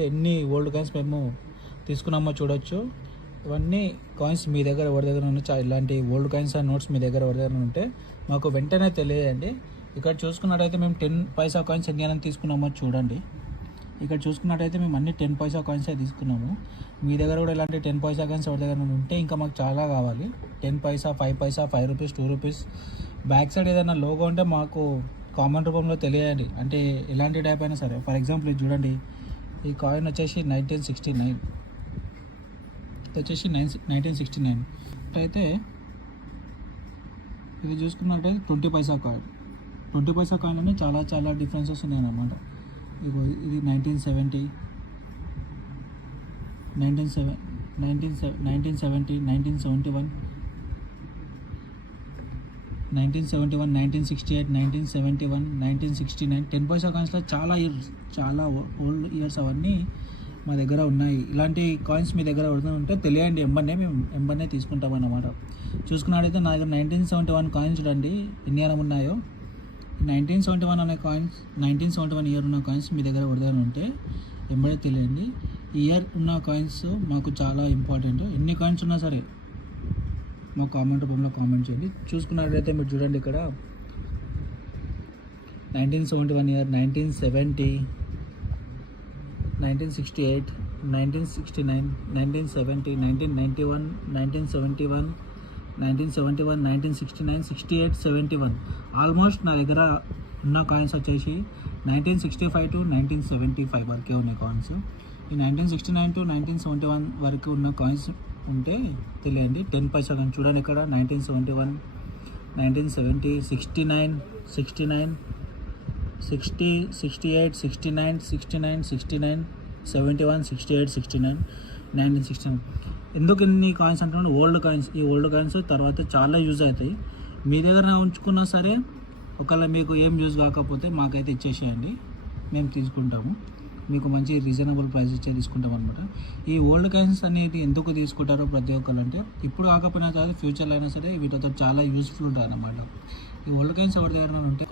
ఎన్ని old coins మేము తీసుకున్నామో చూడొచ్చు. ఇవన్నీ కాయిన్స్ మీ దగ్గర ఎవరి దగ్గర ఉన్న చా- ఇలాంటి ఓల్డ్ కాయిన్స్ ఆ నోట్స్ మీ దగ్గర ఎవరి దగ్గర ఉంటే మాకు వెంటనే తెలియదండి ఇక్కడ చూసుకున్నట్టయితే మేము టెన్ పైసా కాయిన్స్ ఎన్ని తీసుకున్నామో చూడండి. ఇక్కడ చూసుకున్నట్టయితే మేము అన్ని టెన్ పైసా కాయిన్స్ తీసుకున్నాము. మీ దగ్గర కూడా ఇలాంటి టెన్ పైసా కాయిన్స్ ఎవరి దగ్గర ఉంటే ఇంకా మాకు చాలా కావాలి. Ten paisa five paisa five rupees two rupees. Back side ఏదైనా లోగో ఉంటే మాకు కామెంట్ రూపంలో తెలియండి అంటే ఎలాంటి టైప్ అయినా సరే. ఫర్ ఎగ్జాంపుల్ ఇది చూడండి. ఈ కాయిన్ వచ్చేసి నైన్టీన్ సిక్స్టీ నైన్. ఇది వచ్చేసి నైన్ నైన్టీన్ సిక్స్టీ నైన్. అయితే ఇది చూసుకున్నట్టయితే twenty paisa coin. Twenty paisa కాయిన్లోనే చాలా చాలా డిఫరెన్సెస్ ఉన్నాయన్నమాట. ఇగో ఇది nineteen seventy. Nineteen seven nineteen seven nineteen seventy nineteen seventy one. Nineteen seventy one nineteen sixty eight nineteen seventy one nineteen sixty nine. Ten paisa కాయిన్స్లో చాలా years చాలా old years అవన్నీ మా దగ్గర ఉన్నాయి. ఇలాంటి కాయిన్స్ మీ దగ్గర ఎవరితో ఉంటే తెలియండి. ఎంబన్నే మేము ఎంబన్నే తీసుకుంటాం అన్నమాట. చూసుకున్నట్టయితే నా దగ్గర నైన్టీన్ సెవెంటీ వన్ కాయిన్స్ చూడండి ఎన్ని అనం ఉన్నాయో. నైన్టీన్ సెవెంటీ వన్ అనే coins nineteen seventy one year ఉన్న కాయిన్స్ మీ దగ్గర ఎవరిదైనా ఉంటే ఎంబడే తెలియండి. ఇయర్ ఉన్న కాయిన్స్ మాకు చాలా ఇంపార్టెంట్ ఎన్ని కాయిన్స్ ఉన్నా సరే మా కామెంట్ రూపంలో కామెంట్ చేయండి. చూసుకున్నట్లయితే మీరు చూడండి ఇక్కడ. Nineteen seventy one year nineteen seventy nineteen sixty eight nineteen sixty nine nineteen seventy nineteen ninety one nineteen seventy one nineteen seventy one nineteen sixty nine sixty eight seventy one almost నా దగ్గర ఉన్న coins వచ్చేసి nineteen sixty five to nineteen seventy five వరకే ఉన్నాయి coins ఈ nineteen sixty nine to nineteen seventy one వరకు ఉన్న coins ఉంటే తెలియండి. టెన్ పైసా కానీ చూడండి ఇక్కడ. Nineteen seventy one nineteen seventy sixty nine sixty nine sixty sixty eight sixty nine sixty nine sixty nine seventy one sixty eight sixty nine nineteen sixty nine. ఎందుకు ఇన్ని coins అంటున్నాను old coins. ఈ old coins తర్వాత చాలా use అవుతాయి. మీ దగ్గర ఉంచుకున్నా సరే ఒకవేళ మీకు ఏం యూజ్ కాకపోతే మాకైతే ఇచ్చేసేయండి. మేము తీసుకుంటాము. మీకు మంచి రీజనబుల్ ప్రైస్ ఇచ్చే తీసుకుంటాం అనమాట ఈ ఓల్డ్ కాయిన్స్ అనేది ఎందుకు తీసుకుంటారో ప్రతి ఒక్కరు అంటే ఇప్పుడు కాకపోయినా సరే ఫ్యూచర్లో అయినా సరే వీటితో చాలా యూస్ఫుల్ ఉంటాయి అన్నమాట ఈ ఓల్డ్ కాయిన్స్ ఎవరి దగ్గర ఉంటే